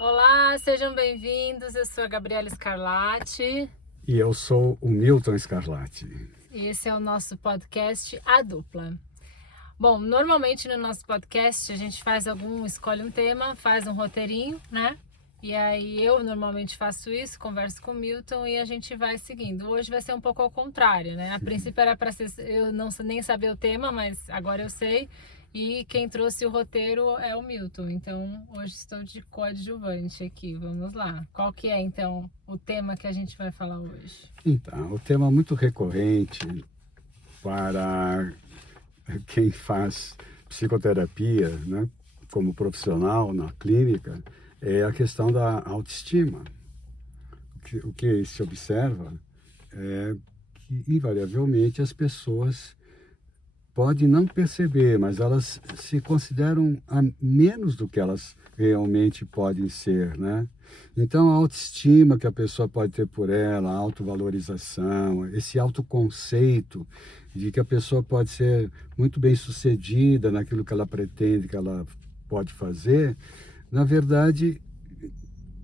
Olá, sejam bem-vindos. Eu sou a Gabriela Scarlatti E eu sou o Milton Scarlatti. e esse é o nosso podcast A Dupla. Bom, normalmente no nosso podcast a gente escolhe um tema, faz um roteirinho, né? E aí eu normalmente faço isso, converso com o Milton e a gente vai seguindo. Hoje vai ser um pouco ao contrário, né? A princípio era para ser eu não nem saber o tema, mas agora eu sei. E quem trouxe o roteiro é o Milton. Então hoje estou de coadjuvante aqui. Vamos lá. Qual que é então o tema que a gente vai falar hoje? Então, o tema muito recorrente para quem faz psicoterapia, né, como profissional na clínica, é a questão da autoestima. O que se observa é que, invariavelmente, as pessoas podem não perceber, mas elas se consideram a menos do que elas realmente podem ser, né? Então, a autoestima que a pessoa pode ter por ela, a autovalorização, esse autoconceito de que a pessoa pode ser muito bem sucedida naquilo que ela pretende, que ela pode fazer, na verdade,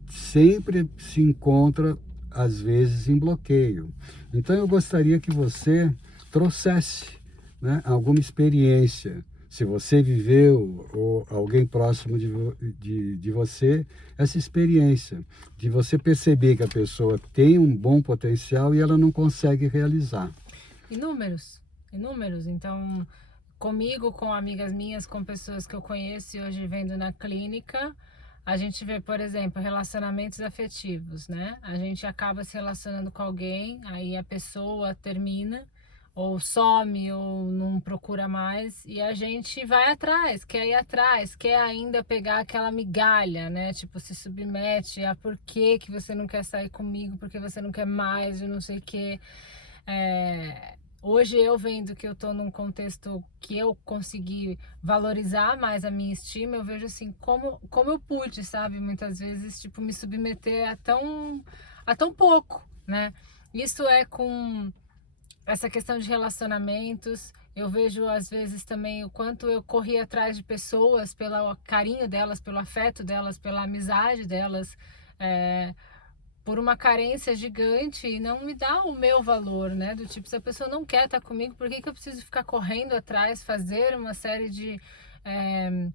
sempre se encontra, às vezes, em bloqueio. Então, eu gostaria que você trouxesse, né, alguma experiência, se você viveu ou alguém próximo de você, essa experiência de você perceber que a pessoa tem um bom potencial e ela não consegue realizar. Inúmeros, inúmeros. Então, comigo, com amigas minhas, com pessoas que eu conheço e hoje vendo na clínica, a gente vê, por exemplo, relacionamentos afetivos, né? A gente acaba se relacionando com alguém, aí a pessoa termina, ou some, ou não procura mais, e a gente vai atrás, quer ir atrás, quer ainda pegar aquela migalha, né? Tipo, se submete a por que que você não quer sair comigo, porque você não quer mais, e não sei o quê. Hoje eu vendo que eu tô num contexto que eu consegui valorizar mais a minha estima, eu vejo assim como eu pude, sabe? Muitas vezes, tipo, me submeter a tão pouco, né? Isso é com essa questão de relacionamentos. Eu vejo às vezes também o quanto eu corri atrás de pessoas pelo carinho delas, pelo afeto delas, pela amizade delas. É, por uma carência gigante e não me dá o meu valor, né? Do tipo, se a pessoa não quer estar comigo, por que que eu preciso ficar correndo atrás, fazer uma série de é,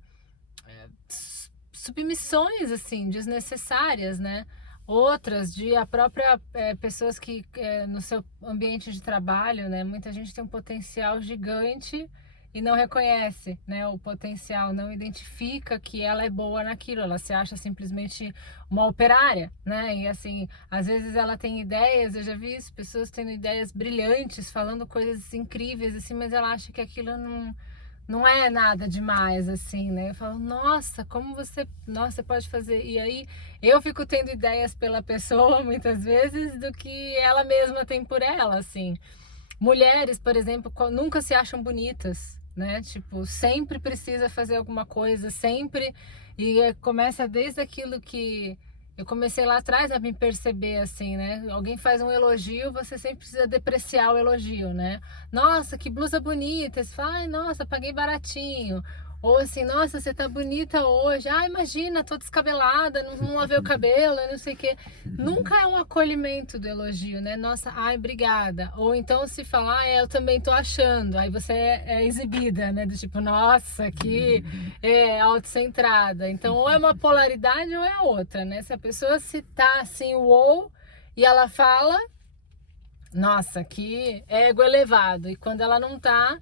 submissões, assim, desnecessárias, né? Outras de a própria pessoas que no seu ambiente de trabalho, né? Muita gente tem um potencial gigante e não reconhece, né, o potencial, não identifica que ela é boa naquilo, ela se acha simplesmente uma operária, né? E assim, às vezes ela tem ideias, eu já vi isso, pessoas tendo ideias brilhantes, falando coisas incríveis assim, mas ela acha que aquilo não é nada demais, assim, né? Eu falo, nossa, como você pode fazer? E aí eu fico tendo ideias pela pessoa, muitas vezes, do que ela mesma tem por ela, assim. Mulheres, por exemplo, nunca se acham bonitas, né? Tipo, sempre precisa fazer alguma coisa, sempre. E começa desde aquilo que eu comecei lá atrás a me perceber assim, né? Alguém faz um elogio, você sempre precisa depreciar o elogio, né? Nossa, que blusa bonita. Você fala, ai, nossa, paguei baratinho. Ou assim, nossa, você tá bonita hoje. Ah, imagina, tô descabelada, não lavei o cabelo, não sei o quê. Nunca é um acolhimento do elogio, né? Nossa, ai, obrigada. Ou então se falar, eu também tô achando. Aí você é exibida, né? Do tipo, nossa, que autocentrada. Então, ou é uma polaridade ou é a outra, né? Se a pessoa se tá assim, uou, e ela fala, nossa, que ego elevado. E quando ela não tá,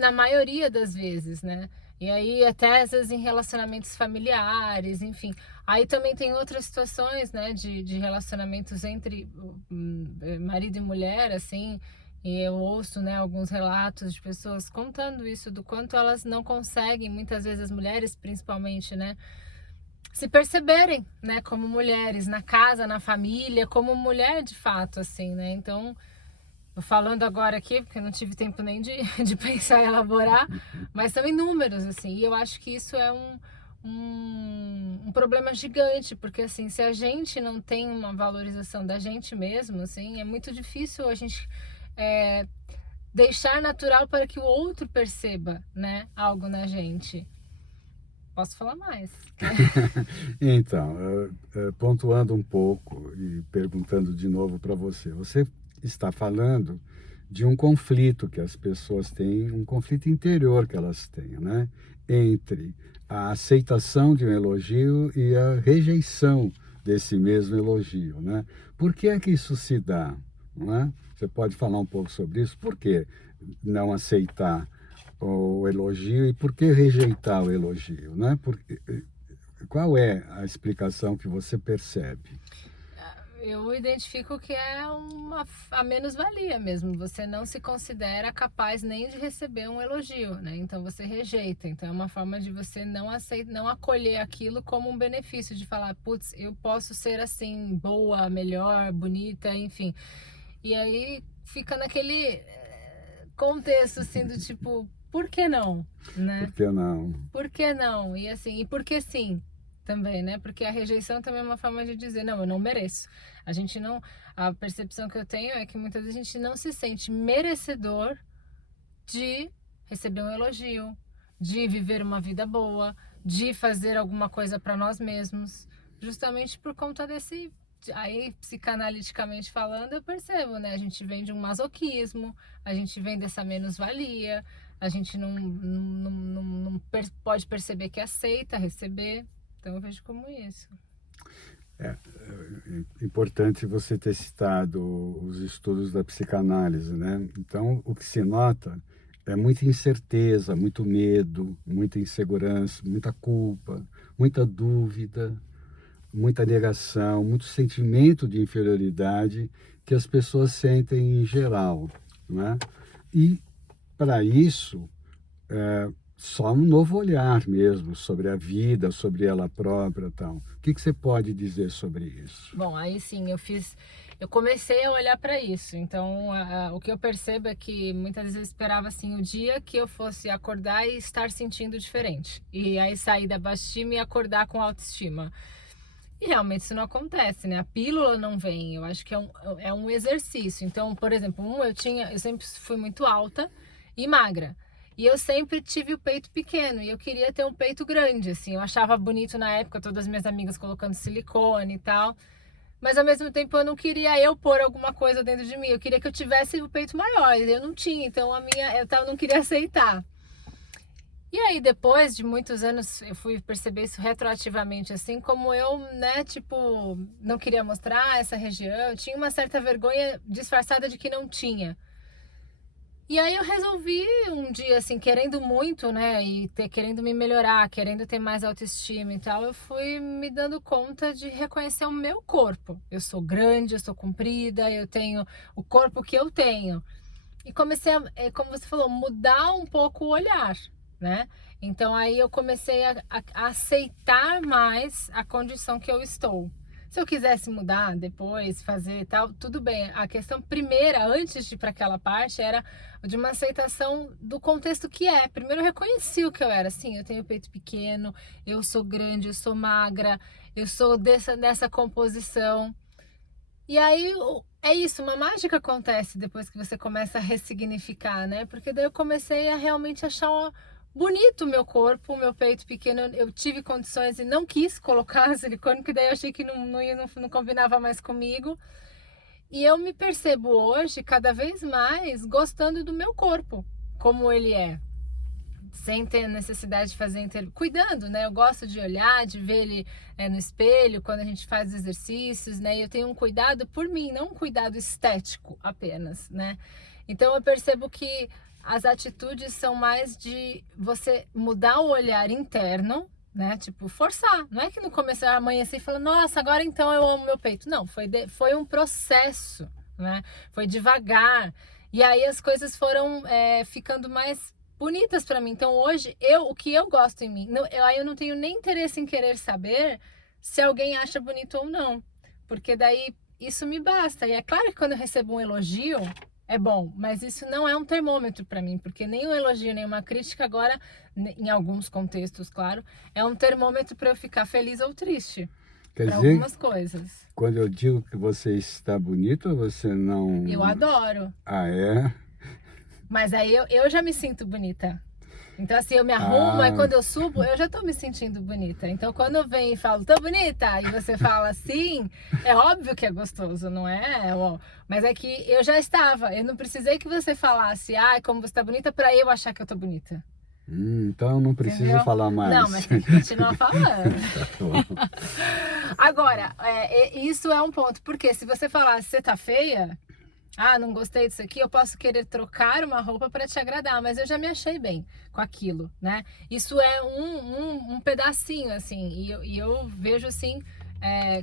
na maioria das vezes, né? E aí até às vezes em relacionamentos familiares, enfim. Aí também tem outras situações, né, de relacionamentos entre marido e mulher, assim. E eu ouço, né, alguns relatos de pessoas contando isso, do quanto elas não conseguem, muitas vezes as mulheres principalmente, né, se perceberem, né, como mulheres na casa, na família, como mulher de fato, assim, né? Então, tô falando agora aqui, porque eu não tive tempo nem de pensar e elaborar, mas são inúmeros, assim, e eu acho que isso é um problema gigante, porque, assim, se a gente não tem uma valorização da gente mesmo, assim, é muito difícil a gente é, deixar natural para que o outro perceba, né, algo na gente. posso falar mais. Então, pontuando um pouco e perguntando de novo para você, você está falando de um conflito que as pessoas têm, um conflito interior que elas têm, né? Entre a aceitação de um elogio e a rejeição desse mesmo elogio, né? Por que é que isso se dá, não é? Você pode falar um pouco sobre isso? Por que não aceitar o elogio e por que rejeitar o elogio, né? Qual é a explicação que você percebe? Eu identifico que é a menos-valia mesmo. Você não se considera capaz nem de receber um elogio, né? Então você rejeita. Então é uma forma de você não aceitar, não acolher aquilo como um benefício, de falar, putz, eu posso ser assim, boa, melhor, bonita, enfim. E aí fica naquele contexto assim do tipo, por que não, né? Por que não? Por que não? E assim, e por que sim? Também, né? Porque a rejeição também é uma forma de dizer, não, eu não mereço. A gente não, a percepção que eu tenho é que muitas vezes a gente não se sente merecedor de receber um elogio, de viver uma vida boa, de fazer alguma coisa para nós mesmos, justamente por conta desse, aí psicanaliticamente falando, eu percebo, né? A gente vem de um masoquismo, a gente vem dessa menos-valia, a gente não pode perceber que aceita receber. Então eu vejo como isso. É importante você ter citado os estudos da psicanálise, né? Então, o que se nota é muita incerteza, muito medo, muita insegurança, muita culpa, muita dúvida, muita negação, muito sentimento de inferioridade que as pessoas sentem em geral, né? E para isso, só um novo olhar mesmo sobre a vida, sobre ela própria e tal. O que você pode dizer sobre isso? Bom, aí sim, eu comecei a olhar para isso. Então, o que eu percebo é que muitas vezes eu esperava assim o dia que eu fosse acordar e estar sentindo diferente. E aí sair da baixa estima e acordar com autoestima. E realmente isso não acontece, né? A pílula não vem. Eu acho que é um exercício. Então, por exemplo, eu sempre fui muito alta e magra. E eu sempre tive o peito pequeno e eu queria ter um peito grande, assim. Eu achava bonito na época, todas as minhas amigas colocando silicone e tal. Mas ao mesmo tempo eu não queria eu pôr alguma coisa dentro de mim. Eu queria que eu tivesse o peito maior. E eu não tinha, então eu não queria aceitar. E aí, depois de muitos anos, eu fui perceber isso retroativamente, assim, como eu, né, tipo, não queria mostrar essa região, tinha uma certa vergonha disfarçada de que não tinha. E aí eu resolvi um dia, assim, querendo muito, né, querendo me melhorar, querendo ter mais autoestima e tal, eu fui me dando conta de reconhecer o meu corpo. Eu sou grande, eu sou comprida, eu tenho o corpo que eu tenho. E comecei como você falou, mudar um pouco o olhar, né? Então aí eu comecei a aceitar mais a condição que eu estou. Se eu quisesse mudar depois, fazer e tal, tudo bem. A questão primeira, antes de ir para aquela parte, era de uma aceitação do contexto que é. Primeiro eu reconheci o que eu era. Sim, eu tenho peito pequeno, eu sou grande, eu sou magra, eu sou dessa composição. E aí é isso, uma mágica acontece depois que você começa a ressignificar, né? Porque daí eu comecei a realmente achar bonito o meu corpo, o meu peito pequeno. Eu tive condições e não quis colocar silicone, porque daí eu achei que não combinava mais comigo. E eu me percebo hoje cada vez mais gostando do meu corpo, como ele é. Sem ter necessidade de fazer cuidando, né? Eu gosto de olhar, de ver ele no espelho quando a gente faz exercícios, né? E eu tenho um cuidado por mim, não um cuidado estético apenas, né? Então eu percebo que as atitudes são mais de você mudar o olhar interno, né? Tipo, forçar. Não é que no começo eu amanheci e falo, nossa, agora então eu amo meu peito. Não, foi um processo, né? Foi devagar. E aí as coisas foram ficando mais bonitas para mim. Então hoje, o que eu gosto em mim, aí eu não tenho nem interesse em querer saber se alguém acha bonito ou não. Porque daí isso me basta. E é claro que quando eu recebo um elogio, é bom, mas isso não é um termômetro para mim, porque nem um elogio, nem uma crítica agora, em alguns contextos, claro, é um termômetro para eu ficar feliz ou triste. Quer Para dizer, algumas coisas. quando eu digo que você está bonito, você não... Eu adoro. Ah, é? Mas aí eu já me sinto bonita. Então, assim, eu me arrumo, aí Ah, quando eu subo, eu já tô me sentindo bonita. Então, quando eu venho e falo, tô bonita, e você fala assim, é óbvio que é gostoso, não é? Ó, mas é que eu já estava, eu não precisei que você falasse, ai, como você tá bonita, pra eu achar que eu tô bonita. então eu não preciso Entendeu? falar Não, mas mais. tem que continuar falando. Tá bom. Agora, isso é um ponto, porque se você falar, você tá feia, ah, não gostei disso aqui, eu posso querer trocar uma roupa para te agradar, mas eu já me achei bem com aquilo, né? Isso é um pedacinho, assim, e eu vejo assim,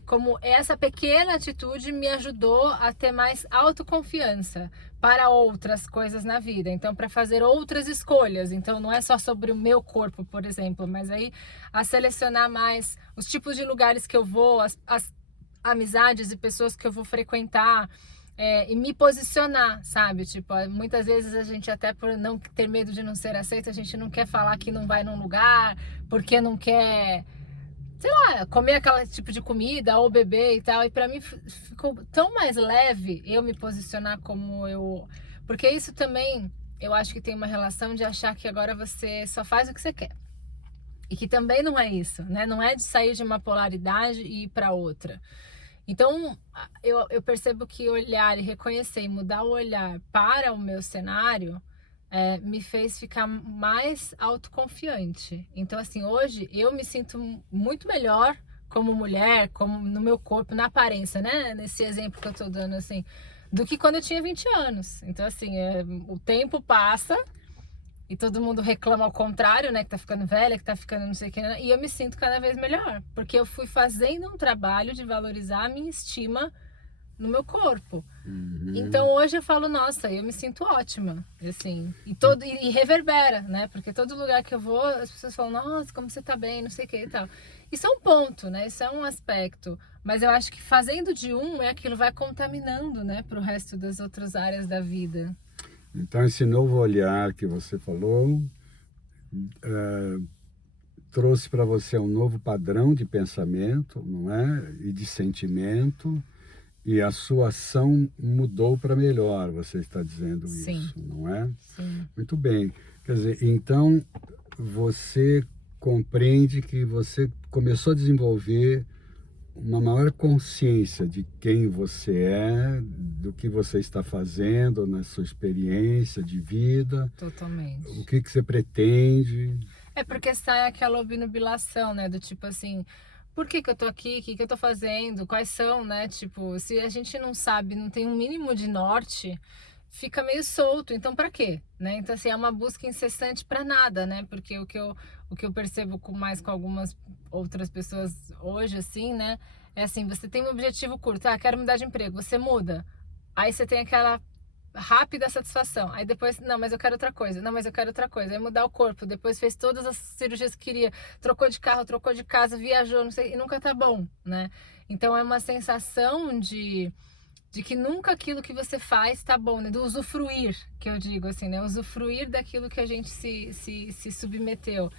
como essa pequena atitude me ajudou a ter mais autoconfiança para outras coisas na vida, então para fazer outras escolhas, então não é só sobre o meu corpo, por exemplo, mas aí a selecionar mais os tipos de lugares que eu vou, as amizades e pessoas que eu vou frequentar, e me posicionar, sabe? Tipo, muitas vezes a gente até por não ter medo de não ser aceito, a gente não quer falar que não vai num lugar, porque não quer, sei lá, comer aquele tipo de comida ou beber e tal. E pra mim ficou tão mais leve eu me posicionar como eu... Porque isso também, eu acho que tem uma relação de achar que agora você só faz o que você quer. E que também não é isso, né? Não é de sair de uma polaridade e ir para outra. Então, eu percebo que olhar e reconhecer e mudar o olhar para o meu cenário me fez ficar mais autoconfiante. Então, assim, hoje eu me sinto muito melhor como mulher, como no meu corpo, na aparência, né? Nesse exemplo que eu tô dando, assim, do que quando eu tinha 20 anos. Então, assim, o tempo passa e todo mundo reclama ao contrário, né? Que tá ficando velha, que tá ficando não sei o que. E eu me sinto cada vez melhor. Porque eu fui fazendo um trabalho de valorizar a minha estima no meu corpo. Então Uhum. hoje eu falo, nossa, eu me sinto ótima. Assim, e reverbera, né? Porque todo lugar que eu vou, as pessoas falam, nossa, como você tá bem, não sei o que e tal. Isso é um ponto, né? Isso é um aspecto. Mas eu acho que fazendo de aquilo vai contaminando, né? Pro resto das outras áreas da vida. Então, esse novo olhar que você falou trouxe para você um novo padrão de pensamento, não é? E de sentimento, e a sua ação mudou para melhor, você está dizendo Sim, isso, não é? sim. Muito bem. Quer dizer, então você compreende que você começou a desenvolver uma maior consciência de quem você é, do que você está fazendo na sua experiência de vida, o Totalmente. que você pretende. É porque sai aquela obnubilação, né? Do tipo assim, por que que eu tô aqui? O que que eu tô fazendo? Quais são, né? Tipo, se a gente não sabe, não tem um mínimo de norte, fica meio solto. Então, pra quê? Né? Então, assim, é uma busca incessante pra nada, né? Porque o que eu percebo mais com algumas outras pessoas hoje, assim, né? É assim, você tem um objetivo curto, ah, quero mudar de emprego, você muda. Aí você tem aquela rápida satisfação. Aí depois, não, mas eu quero outra coisa. Não, mas eu quero outra coisa. Aí mudar o corpo. Depois fez todas as cirurgias que queria. Trocou de carro, trocou de casa, viajou, não sei, e nunca tá bom, né? Então é uma sensação de que nunca aquilo que você faz tá bom, né? Do usufruir, que eu digo assim, né? Usufruir daquilo que a gente se submeteu.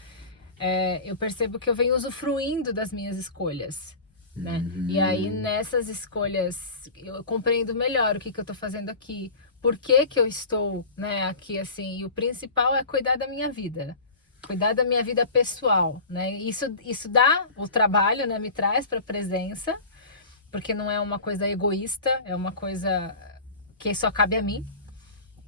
Eu percebo que eu venho usufruindo das minhas escolhas, né? E aí Uhum. nessas escolhas eu compreendo melhor o que eu tô fazendo aqui, por que que eu estou, né, aqui assim. E o principal é cuidar da minha vida pessoal, né? Isso dá o trabalho, né? Me traz para a presença, porque não é uma coisa egoísta, é uma coisa que só cabe a mim.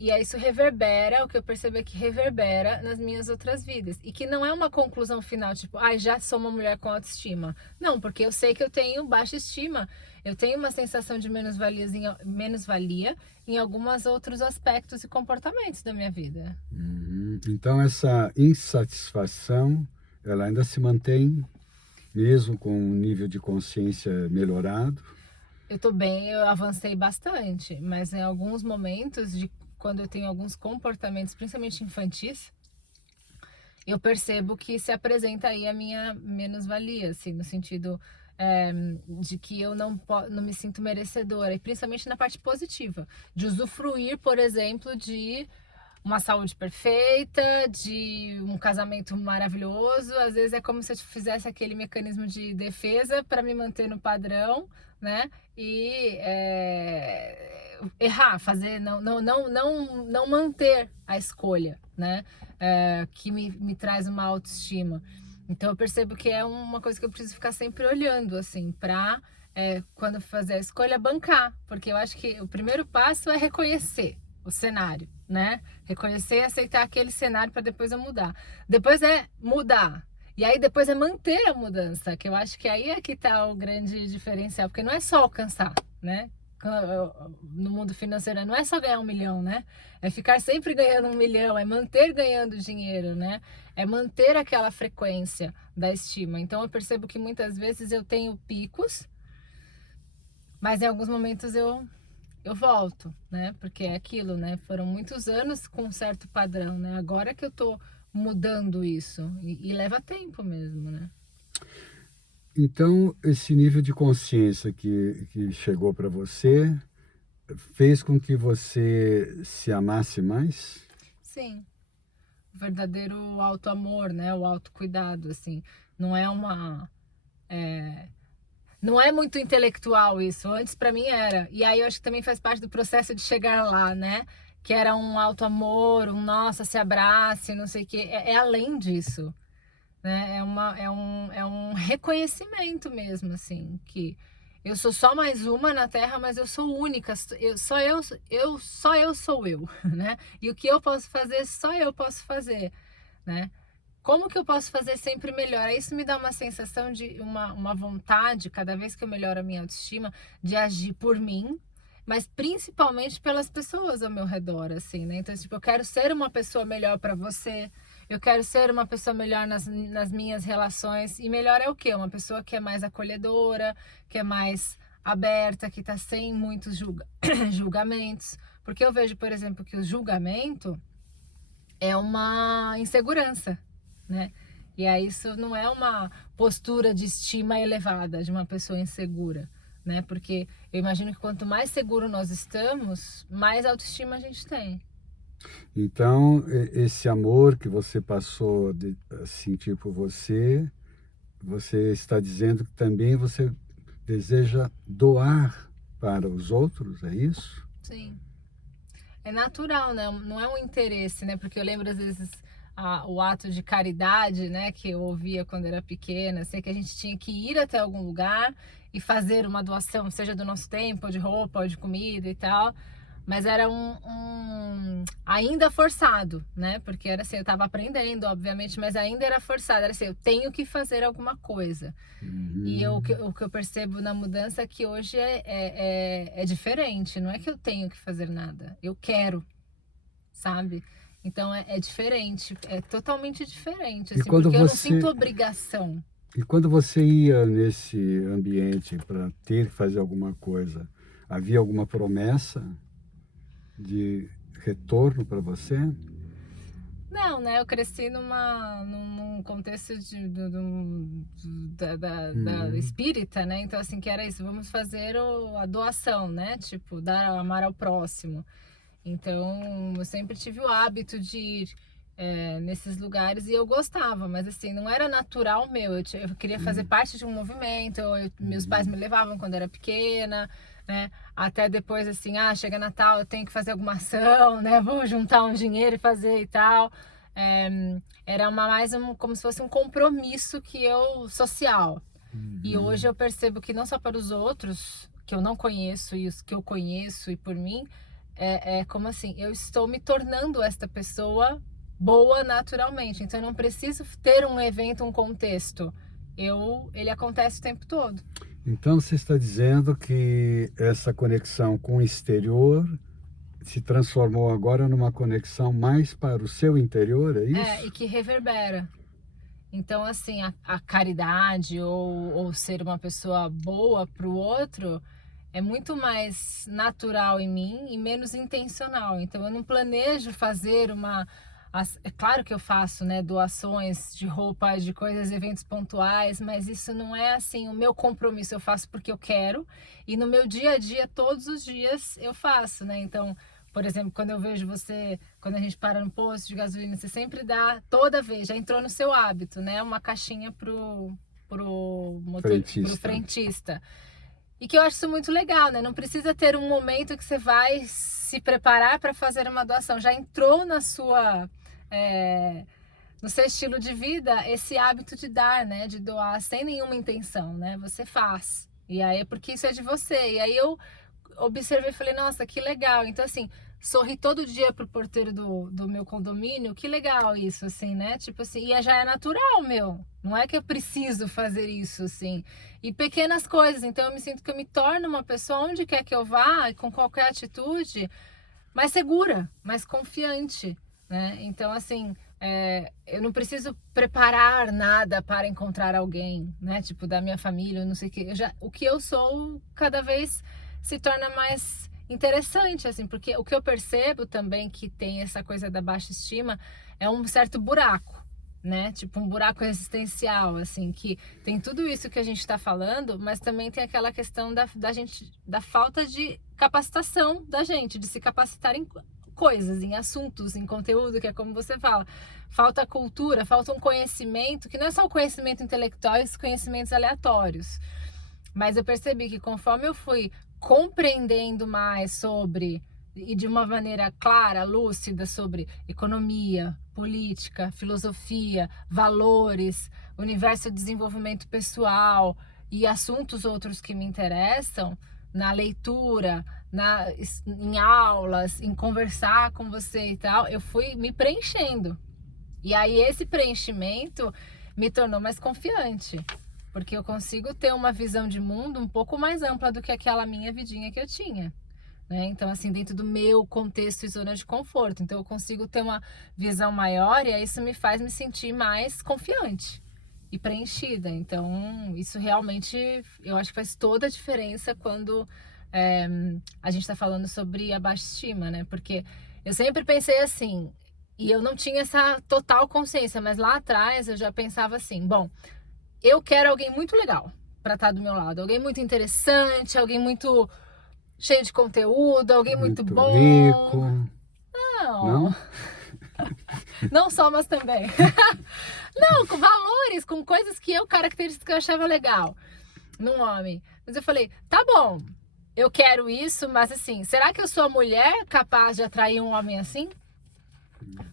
E aí isso reverbera, o que eu percebo é que reverbera nas minhas outras vidas. E que não é uma conclusão final, tipo, já sou uma mulher com autoestima. Não, porque eu sei que eu tenho baixa estima. Eu tenho uma sensação de menos-valia em alguns outros aspectos e comportamentos da minha vida. Uhum. Então essa insatisfação, ela ainda se mantém mesmo com um nível de consciência melhorado? Eu tô bem, eu avancei bastante, mas em alguns momentos de quando eu tenho alguns comportamentos, principalmente infantis, eu percebo que se apresenta aí a minha menos-valia, assim, no sentido de que eu não me sinto merecedora, e principalmente na parte positiva, de usufruir, por exemplo, de uma saúde perfeita, de um casamento maravilhoso. Às vezes é como se eu fizesse aquele mecanismo de defesa para me manter no padrão, né? E errar, fazer, não manter a escolha, né? que me traz uma autoestima. Então eu percebo que é uma coisa que eu preciso ficar sempre olhando, assim, pra quando fazer a escolha, bancar. Porque eu acho que o primeiro passo é reconhecer o cenário, né? Reconhecer e aceitar aquele cenário para depois eu mudar. Depois é mudar. E aí depois é manter a mudança, que eu acho que aí é que tá o grande diferencial, porque não é só alcançar, né? No mundo financeiro não é só ganhar 1 milhão, né? É ficar sempre ganhando 1 milhão, é manter ganhando dinheiro, né? É manter aquela frequência da estima. Então eu percebo que muitas vezes eu tenho picos, mas em alguns momentos eu volto, né? Porque é aquilo, né? Foram muitos anos com um certo padrão, né? Agora que eu tô mudando isso e leva tempo mesmo, né? Então, esse nível de consciência que chegou para você fez com que você se amasse mais? Sim, o verdadeiro auto-amor, né? O autocuidado, assim. Não é uma... Não é muito intelectual isso. Antes para mim era. E aí eu acho que também faz parte do processo de chegar lá, né? Que era um auto-amor, um nossa, se abrace, não sei o quê. É além disso, né? É um reconhecimento mesmo, assim, que eu sou só mais uma na Terra, mas eu sou única. Só eu sou eu, né? E o que eu posso fazer, só eu posso fazer, né? Como que eu posso fazer sempre melhor? Isso me dá uma sensação de uma vontade, cada vez que eu melhoro a minha autoestima, de agir por mim, mas principalmente pelas pessoas ao meu redor, assim, né? Então, tipo, eu quero ser uma pessoa melhor para você, eu quero ser uma pessoa melhor nas minhas relações. E melhor é o quê? Uma pessoa que é mais acolhedora, que é mais aberta, que tá sem muitos julgamentos. Porque eu vejo, por exemplo, que o julgamento é uma insegurança, né? E aí isso não é uma postura de estima elevada de uma pessoa insegura, né? Porque eu imagino que quanto mais seguro nós estamos, mais autoestima a gente tem. Então, esse amor que você passou a sentir por você, você está dizendo que também você deseja doar para os outros, é isso? Sim. É natural, né? Não é um interesse, né? Porque eu lembro às vezes o ato de caridade, né? Que eu ouvia quando era pequena, sei que a gente tinha que ir até algum lugar e fazer uma doação, seja do nosso tempo, ou de roupa, ou de comida e tal. Mas era ainda forçado, né? Porque era assim, eu estava aprendendo, obviamente, mas ainda era forçado. Era assim, eu tenho que fazer alguma coisa. E o que eu percebo na mudança é que hoje é diferente. Não é que eu tenho que fazer nada. Eu quero, sabe? Então é diferente. É totalmente diferente, E assim, quando porque eu não você, sinto obrigação. e quando você ia nesse ambiente para ter que fazer alguma coisa, havia alguma promessa de retorno para você? Não, né? Eu cresci num contexto da espírita, né? Então, assim, que era isso, vamos fazer a doação, né? Tipo, amar ao próximo. Então, eu sempre tive o hábito de ir nesses lugares e eu gostava, mas assim, não era natural meu. Eu queria fazer parte de um movimento, meus pais me levavam quando era pequena, né? Até depois, assim, chega Natal, eu tenho que fazer alguma ação, né? Vou juntar um dinheiro e fazer e tal. Era como se fosse um compromisso social. E hoje eu percebo que não só para os outros, que eu não conheço, e os que eu conheço, e por mim, é como assim, eu estou me tornando esta pessoa boa naturalmente. Então eu não preciso ter um evento, um contexto. Ele acontece o tempo todo. Então você está dizendo que essa conexão com o exterior se transformou agora numa conexão mais para o seu interior, é isso? E que reverbera. Então, assim, a caridade ou ser uma pessoa boa para o outro é muito mais natural em mim e menos intencional. Então, eu não planejo fazer É claro que eu faço, né, doações de roupas, de coisas, eventos pontuais, mas isso não é, assim, o meu compromisso. Eu faço porque eu quero e no meu dia a dia, todos os dias, eu faço, né? Então, por exemplo, quando eu vejo você, quando a gente para no posto de gasolina, você sempre dá, toda vez, já entrou no seu hábito, né? Uma caixinha pro frentista. E que eu acho isso muito legal, né? Não precisa ter um momento que você vai se preparar para fazer uma doação. Já entrou no seu estilo de vida, esse hábito de dar, né? De doar sem nenhuma intenção, né? Você faz. E aí, porque isso é de você. E aí eu observei e falei, nossa, que legal. Então, assim, sorri todo dia pro porteiro do meu condomínio, que legal isso, assim, né? Tipo assim, e já é natural, meu. Não é que eu preciso fazer isso, assim. E pequenas coisas. Então, eu me sinto que eu me torno uma pessoa, onde quer que eu vá, com qualquer atitude, mais segura, mais confiante, né? Então, assim, eu não preciso preparar nada para encontrar alguém, né? Tipo, da minha família, não sei o que. O que eu sou, cada vez se torna mais interessante, assim, porque o que eu percebo também que tem essa coisa da baixa estima é um certo buraco, né? Tipo, um buraco existencial, assim, que tem tudo isso que a gente está falando, mas também tem aquela questão da gente, da falta de capacitação da gente, de se capacitar em coisas, em assuntos, em conteúdo, que é como você fala. Falta cultura, falta um conhecimento, que não é só o conhecimento intelectual, esses conhecimentos aleatórios. Mas eu percebi que conforme eu fui compreendendo mais sobre, e de uma maneira clara, lúcida, sobre economia, política, filosofia, valores, universo de desenvolvimento pessoal e assuntos outros que me interessam, na leitura, em aulas, em conversar com você e tal, eu fui me preenchendo. E aí esse preenchimento me tornou mais confiante, porque eu consigo ter uma visão de mundo um pouco mais ampla do que aquela minha vidinha que eu tinha, né? Então, assim, dentro do meu contexto e zona de conforto. Então, eu consigo ter uma visão maior e aí isso me faz me sentir mais confiante e preenchida. Então, isso realmente, eu acho que faz toda a diferença quando a gente está falando sobre a baixa estima, né? Porque eu sempre pensei assim, e eu não tinha essa total consciência, mas lá atrás eu já pensava assim, bom, eu quero alguém muito legal para estar do meu lado, alguém muito interessante, alguém muito cheio de conteúdo, alguém muito Muito bom. rico. Não, Não? não só, mas também. Não, com valores, com coisas que características que eu achava legal num homem. Mas eu falei, tá bom, eu quero isso, mas assim, será que eu sou a mulher capaz de atrair um homem assim?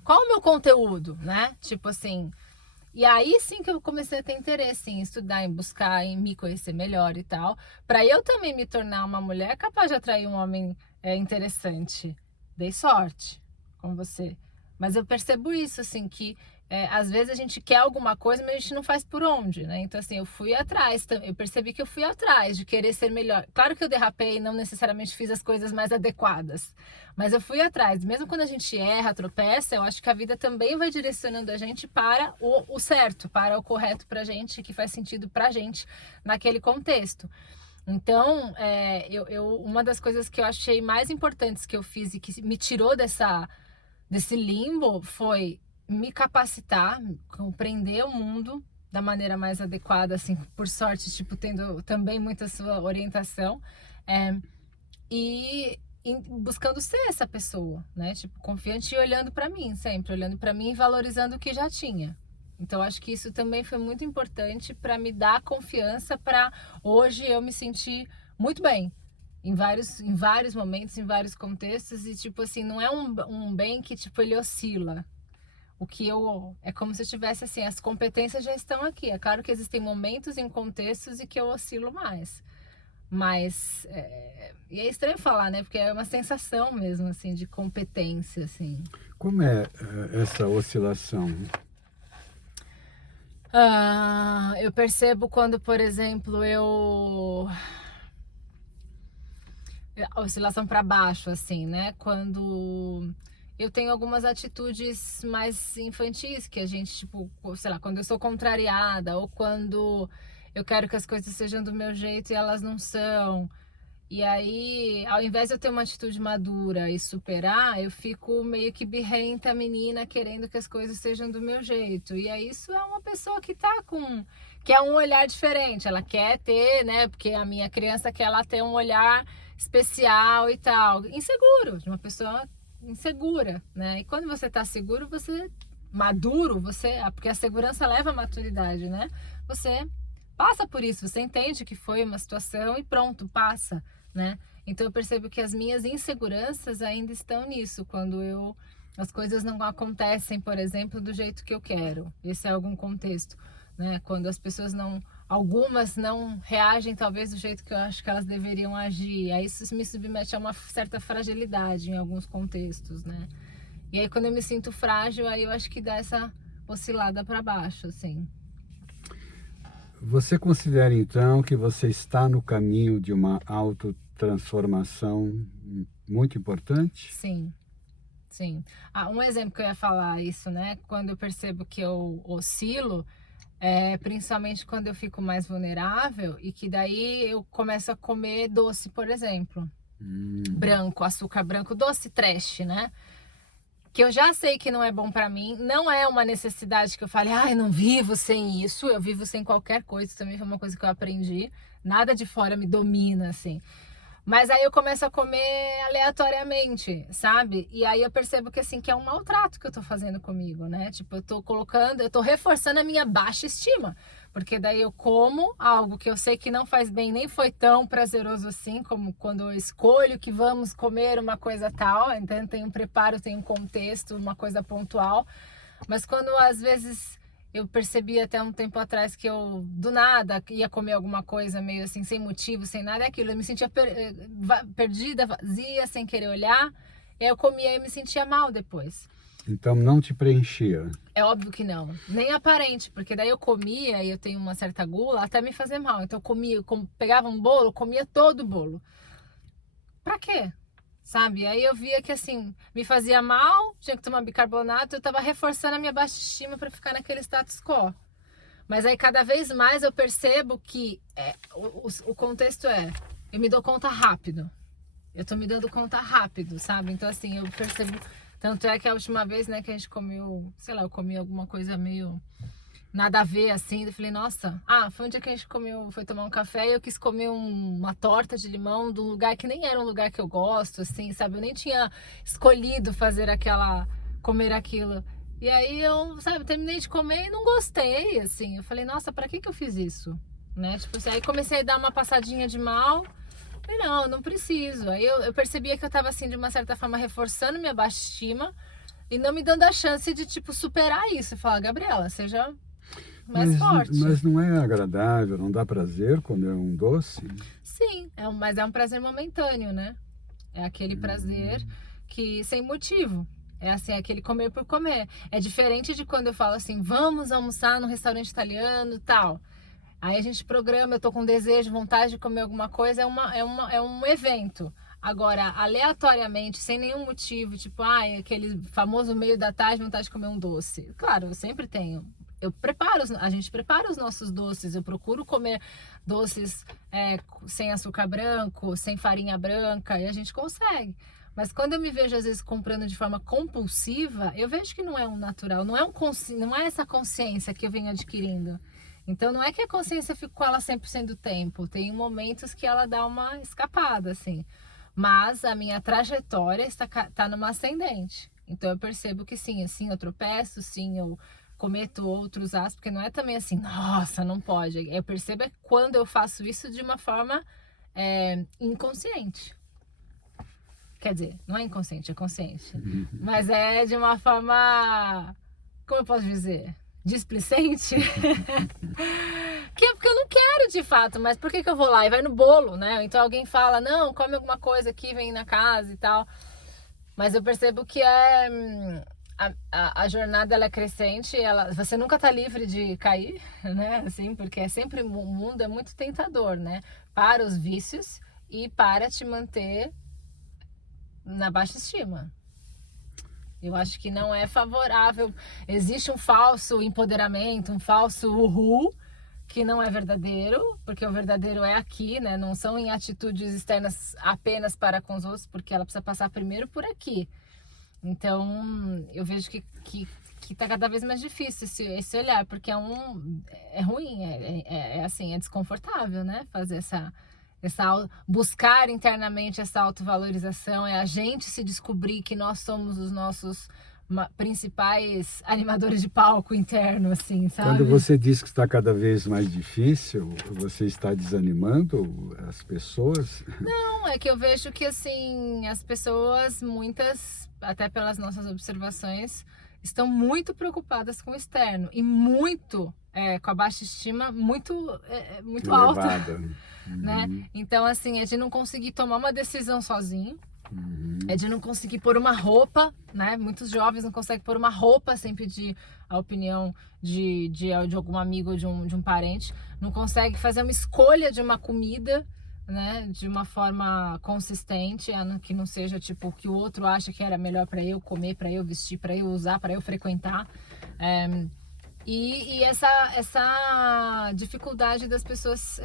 Qual o meu conteúdo, né? Tipo assim, e aí sim que eu comecei a ter interesse em estudar, em buscar, em me conhecer melhor e tal, para eu também me tornar uma mulher capaz de atrair um homem interessante. Dei sorte com você. Mas eu percebo isso, assim, que às vezes a gente quer alguma coisa, mas a gente não faz por onde, né? Então, assim, eu fui atrás, eu percebi que eu fui atrás de querer ser melhor. Claro que eu derrapei e não necessariamente fiz as coisas mais adequadas, mas eu fui atrás. Mesmo quando a gente erra, tropeça, eu acho que a vida também vai direcionando a gente para o certo, para o correto pra gente, que faz sentido pra gente naquele contexto. Então, uma das coisas que eu achei mais importantes que eu fiz e que me tirou desse limbo foi me capacitar, compreender o mundo da maneira mais adequada, assim, por sorte, tipo, tendo também muita sua orientação, e buscando ser essa pessoa, né? Tipo, confiante e olhando para mim, sempre olhando para mim e valorizando o que já tinha. Então, acho que isso também foi muito importante para me dar confiança para hoje eu me sentir muito bem em vários momentos, em vários contextos, e tipo assim, não é um bem que tipo ele oscila. É como se eu tivesse assim, as competências já estão aqui. É claro que existem momentos em contextos em que eu oscilo mais. Mas e é estranho falar, né? Porque é uma sensação mesmo assim de competência, assim. Como é essa oscilação? Eu percebo quando, por exemplo, a oscilação para baixo, assim, né? Quando eu tenho algumas atitudes mais infantis, que a gente, tipo, sei lá, quando eu sou contrariada, ou quando eu quero que as coisas sejam do meu jeito e elas não são. E aí, ao invés de eu ter uma atitude madura e superar, eu fico meio que birrenta menina, querendo que as coisas sejam do meu jeito. E aí, isso é uma pessoa que quer um olhar diferente. Ela quer ter, né? Porque a minha criança quer ela ter um olhar especial e tal. Inseguro, de uma pessoa insegura, né? E quando você tá seguro, maduro, porque a segurança leva à maturidade, né? Você passa por isso, você entende que foi uma situação e pronto, passa, né? Então eu percebo que as minhas inseguranças ainda estão nisso, quando eu as coisas não acontecem, por exemplo, do jeito que eu quero. Esse é algum contexto, né? Quando as pessoas não, algumas não reagem talvez do jeito que eu acho que elas deveriam agir. Aí isso me submete a uma certa fragilidade em alguns contextos, né? E aí quando eu me sinto frágil, aí eu acho que dá essa oscilada para baixo, assim. Você considera então que você está no caminho de uma autotransformação muito importante? Sim. Sim. Um exemplo que eu ia falar isso, né? Quando eu percebo que eu oscilo, principalmente quando eu fico mais vulnerável e que daí eu começo a comer doce, por exemplo. Branco, açúcar branco, doce trash, né? Que eu já sei que não é bom pra mim, não é uma necessidade que eu fale, eu não vivo sem isso, eu vivo sem qualquer coisa, isso também foi uma coisa que eu aprendi, nada de fora me domina, assim. Mas aí eu começo a comer aleatoriamente, sabe? E aí eu percebo que assim, que é um maltrato que eu tô fazendo comigo, né? Tipo, eu tô reforçando a minha baixa estima. Porque daí eu como algo que eu sei que não faz bem, nem foi tão prazeroso assim, como quando eu escolho que vamos comer uma coisa tal. Então tem um preparo, tem um contexto, uma coisa pontual. Mas quando às vezes eu percebi até um tempo atrás que eu, do nada, ia comer alguma coisa meio assim, sem motivo, sem nada, é aquilo. Eu me sentia perdida, vazia, sem querer olhar. E aí eu comia e me sentia mal depois. Então não te preenchia? É óbvio que não. Nem aparente, porque daí eu comia e eu tenho uma certa gula até me fazer mal. Então eu comia, pegava um bolo, comia todo o bolo. Pra quê? Sabe? Aí eu via que assim, me fazia mal, tinha que tomar bicarbonato, eu tava reforçando a minha baixa estima para ficar naquele status quo. Mas aí cada vez mais eu percebo que o contexto eu me dou conta rápido. Eu tô me dando conta rápido, sabe? Então assim, eu percebo, tanto é que a última vez, né, que a gente comeu, sei lá, eu comi alguma coisa meio nada a ver, assim. Eu falei, nossa, foi um dia que a gente comeu, foi tomar um café e eu quis comer uma torta de limão de um lugar que nem era um lugar que eu gosto, assim, sabe? Eu nem tinha escolhido comer aquilo. E aí eu, sabe, terminei de comer e não gostei, assim. Eu falei, nossa, pra que eu fiz isso? Né? Tipo assim, aí comecei a dar uma passadinha de mal. Falei, não preciso. Aí eu percebia que eu tava, assim, de uma certa forma, reforçando minha baixa estima e não me dando a chance de, tipo, superar isso. Falar, Gabriela, seja mais forte. Mas não é agradável, não dá prazer comer um doce? Sim, mas é um prazer momentâneo, né? É aquele prazer que sem motivo. É assim, é aquele comer por comer. É diferente de quando eu falo assim, vamos almoçar num restaurante italiano, tal. Aí a gente programa, eu tô com desejo, vontade de comer alguma coisa, é um evento. Agora, aleatoriamente, sem nenhum motivo, tipo, aquele famoso meio da tarde, vontade de comer um doce. Claro, eu sempre tenho. A gente prepara os nossos doces, eu procuro comer doces sem açúcar branco, sem farinha branca, e a gente consegue. Mas quando eu me vejo, às vezes, comprando de forma compulsiva, eu vejo que não é um natural, não é essa consciência que eu venho adquirindo. Então, não é que a consciência fica com ela 100% do tempo. Tem momentos que ela dá uma escapada, assim. Mas a minha trajetória está numa ascendente. Então, eu percebo que sim, assim, eu tropeço, sim, eu cometo outros atos, porque não é também assim, nossa, não pode. Eu percebo quando eu faço isso de uma forma inconsciente. Quer dizer, não é inconsciente, é consciente. Mas é de uma forma, como eu posso dizer? Displicente? Que é porque eu não quero de fato, mas por que eu vou lá? E vai no bolo, né? Então alguém fala, não, come alguma coisa aqui, vem na casa e tal. Mas eu percebo que a jornada ela é crescente, você nunca tá livre de cair, né? Assim, porque o mundo é muito tentador, né? Para os vícios e para te manter na baixa estima. Eu acho que não é favorável. Existe um falso empoderamento, um falso uhul, que não é verdadeiro, porque o verdadeiro é aqui, né? Não são em atitudes externas apenas para com os outros, porque ela precisa passar primeiro por aqui. Então, eu vejo que tá cada vez mais difícil esse olhar, porque é ruim, assim, é desconfortável, né? Fazer buscar internamente essa autovalorização, é a gente se descobrir que nós somos os nossos principais animadores de palco interno, assim, sabe? Quando você diz que está cada vez mais difícil, você está desanimando as pessoas? Não, é que eu vejo que, assim, as pessoas, muitas, até pelas nossas observações, estão muito preocupadas com o externo e muito, com a baixa estima, muito alta, Elevada. né? Então, assim, é de não conseguir tomar uma decisão sozinho, é de não conseguir pôr uma roupa, né? Muitos jovens não conseguem pôr uma roupa sem pedir a opinião de algum amigo ou de um parente, não consegue fazer uma escolha de uma comida, né, de uma forma consistente, que não seja tipo o que o outro acha que era melhor para eu comer, para eu vestir, para eu usar, para eu frequentar. E essa dificuldade das pessoas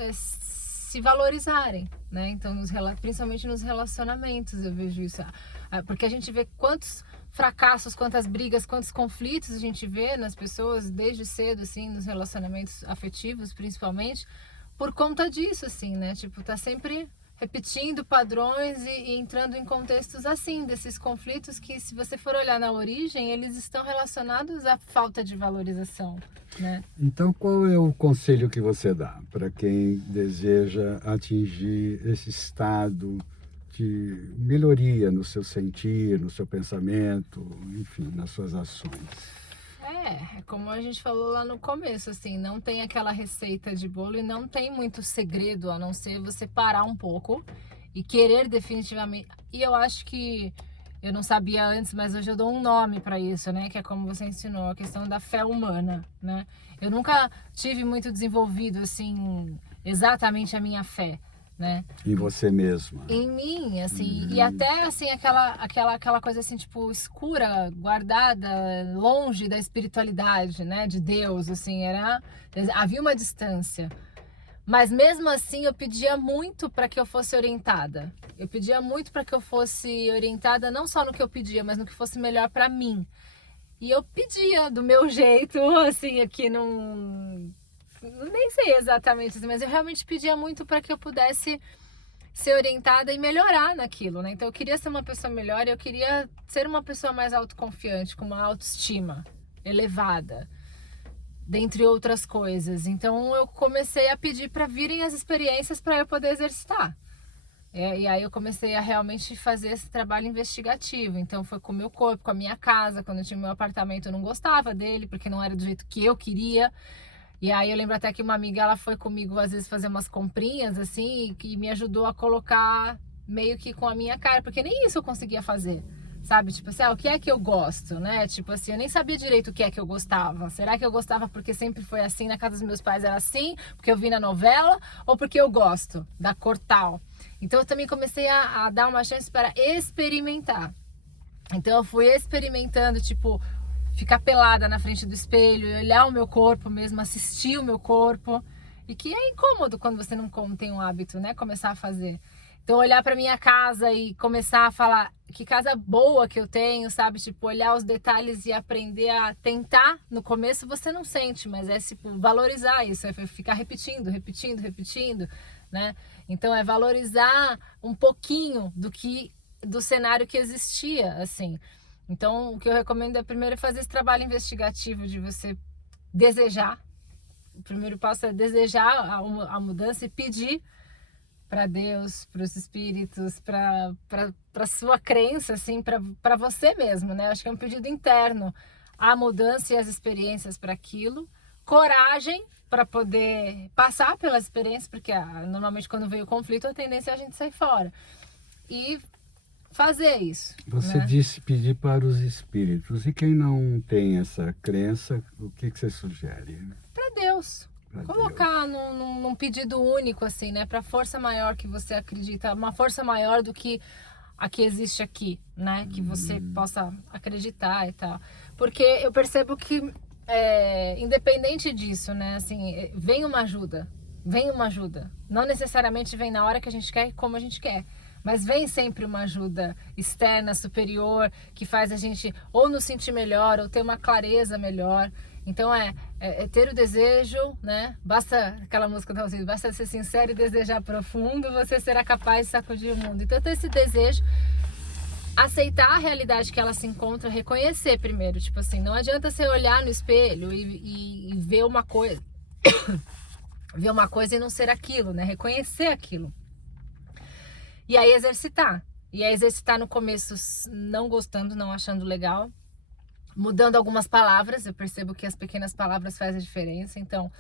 se valorizarem, né? Então, principalmente nos relacionamentos, eu vejo isso. Porque a gente vê quantos fracassos, quantas brigas, quantos conflitos a gente vê nas pessoas desde cedo, assim, nos relacionamentos afetivos, principalmente, por conta disso, assim, né? Tipo, tá sempre repetindo padrões e entrando em contextos assim, desses conflitos que, se você for olhar na origem, eles estão relacionados à falta de valorização, né? Então, qual é o conselho que você dá para quem deseja atingir esse estado de melhoria no seu sentir, no seu pensamento, enfim, nas suas ações? É como a gente falou lá no começo, assim, não tem aquela receita de bolo e não tem muito segredo, a não ser você parar um pouco e querer definitivamente. E eu acho que eu não sabia antes, mas hoje eu dou um nome para isso, né? Que é como você ensinou, a questão da fé humana, né? Eu nunca tive muito desenvolvido, assim, exatamente a minha fé, né? Em você mesma. Em mim, assim, e até, assim, aquela coisa, assim, tipo, escura, guardada, longe da espiritualidade, né? De Deus, assim, havia uma distância. Mas mesmo assim eu pedia muito para que eu fosse orientada. Eu pedia muito para que eu fosse orientada não só no que eu pedia, mas no que fosse melhor para mim. E eu pedia do meu jeito, assim, aqui nem sei exatamente assim, mas eu realmente pedia muito para que eu pudesse ser orientada e melhorar naquilo, né? Então eu queria ser uma pessoa melhor, eu queria ser uma pessoa mais autoconfiante, com uma autoestima elevada, dentre outras coisas. Então eu comecei a pedir para virem as experiências para eu poder exercitar. E aí eu comecei a realmente fazer esse trabalho investigativo. Então foi com o meu corpo, com a minha casa. Quando eu tinha meu apartamento eu não gostava dele, porque não era do jeito que eu queria. E aí eu lembro até que uma amiga, ela foi comigo às vezes fazer umas comprinhas assim, que me ajudou a colocar meio que com a minha cara, porque nem isso eu conseguia fazer. Sabe, tipo assim, o que é que eu gosto, né? Tipo assim, eu nem sabia direito o que é que eu gostava. Será que eu gostava porque sempre foi assim, na casa dos meus pais era assim, porque eu vi na novela, ou porque eu gosto da cor tal? Então eu também comecei a dar uma chance para experimentar. Então eu fui experimentando, tipo, ficar pelada na frente do espelho, olhar o meu corpo mesmo, assistir o meu corpo. E que é incômodo quando você não tem um hábito, né? Começar a fazer. Então, olhar para minha casa e começar a falar que casa boa que eu tenho, sabe? Tipo, olhar os detalhes e aprender a tentar. No começo você não sente, mas é tipo, valorizar isso, é ficar repetindo, né? Então, é valorizar um pouquinho do cenário que existia, assim. Então, o que eu recomendo é primeiro fazer esse trabalho investigativo de você desejar. O primeiro passo é desejar a mudança e pedir para Deus, para os espíritos, para sua crença, assim, para você mesmo, né? Acho que é um pedido interno, a mudança e as experiências para aquilo, coragem para poder passar pelas experiências, porque normalmente quando vem o conflito a tendência é a gente sair fora e fazer isso. Você né? disse pedir para os espíritos, e quem não tem essa crença, o que você sugere? Para Deus. Colocar num pedido único, assim, né? Para força maior que você acredita, uma força maior do que a que existe aqui, né? Que você possa acreditar e tal. Porque eu percebo que, independente disso, né? Assim, vem uma ajuda. Não necessariamente vem na hora que a gente quer e como a gente quer. Mas vem sempre uma ajuda externa, superior, que faz a gente ou nos sentir melhor, ou ter uma clareza melhor. Então é ter o desejo, né? Basta, aquela música do Raulzinho, basta ser sincero e desejar profundo, você será capaz de sacudir o mundo. Então ter esse desejo aceitar a realidade que ela se encontra, reconhecer primeiro. Tipo assim, não adianta você olhar no espelho e ver uma coisa. Ver uma coisa e não ser aquilo, né? Reconhecer aquilo. E aí exercitar. E aí exercitar no começo não gostando, não achando legal. Mudando algumas palavras. Eu percebo que as pequenas palavras fazem a diferença. Então,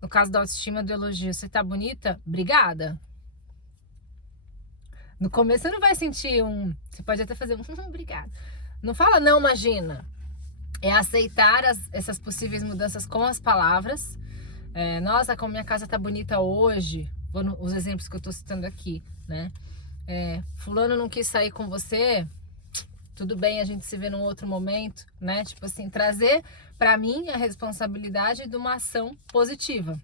no caso da autoestima, do elogio, você tá bonita? Obrigada. No começo você não vai sentir você pode até fazer obrigada. Não fala não, imagina. É aceitar essas possíveis mudanças com as palavras. Nossa, como minha casa tá bonita hoje. Os exemplos que eu tô citando aqui, né? Fulano não quis sair com você. Tudo bem, a gente se vê num outro momento, né? Tipo assim, trazer pra mim a responsabilidade de uma ação positiva.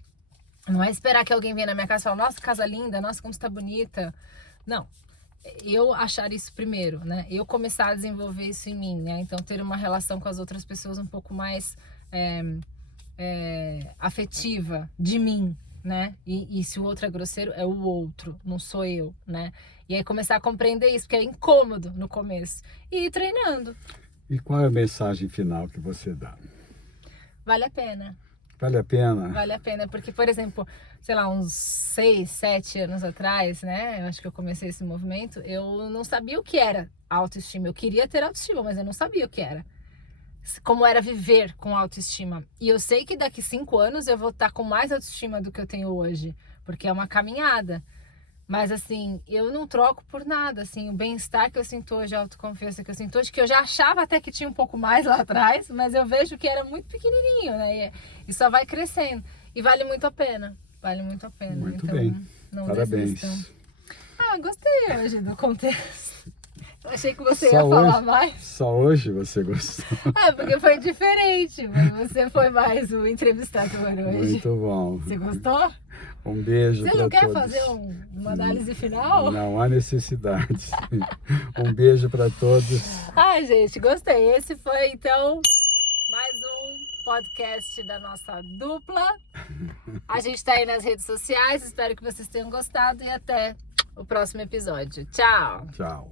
Não é esperar que alguém venha na minha casa e fale, nossa, casa linda, nossa, como você tá bonita. Não. Eu achar isso primeiro, né? Eu começar a desenvolver isso em mim, né? Então ter uma relação com as outras pessoas um pouco mais afetiva de mim, né? E se o outro é grosseiro, é o outro, não sou eu, né? E aí começar a compreender isso, porque é incômodo no começo. E ir treinando. E qual é a mensagem final que você dá? Vale a pena. Vale a pena? Vale a pena, porque, por exemplo, sei lá, uns 6, 7 anos atrás, né? Eu acho que eu comecei esse movimento, eu não sabia o que era autoestima. Eu queria ter autoestima, mas eu não sabia o que era. Como era viver com autoestima. E eu sei que daqui 5 anos eu vou estar com mais autoestima do que eu tenho hoje, porque é uma caminhada. Mas assim, eu não troco por nada, assim, o bem-estar que eu sinto hoje, a autoconfiança que eu sinto hoje, que eu já achava até que tinha um pouco mais lá atrás, mas eu vejo que era muito pequenininho, né? E só vai crescendo. E vale muito a pena. Vale muito a pena. Muito então, bem. Não Parabéns. desistam. Gostei hoje do contexto. Eu achei que você Só ia falar hoje? mais. Só hoje você gostou? Porque foi diferente, mas você foi mais o entrevistador hoje. Muito bom. Você gostou? Um beijo para todos. Você não quer fazer uma análise final? Não há necessidade. Um beijo para todos. Ai, gente, gostei. Esse foi, então, mais um podcast da nossa dupla. A gente tá aí nas redes sociais. Espero que vocês tenham gostado e até o próximo episódio. Tchau! Tchau.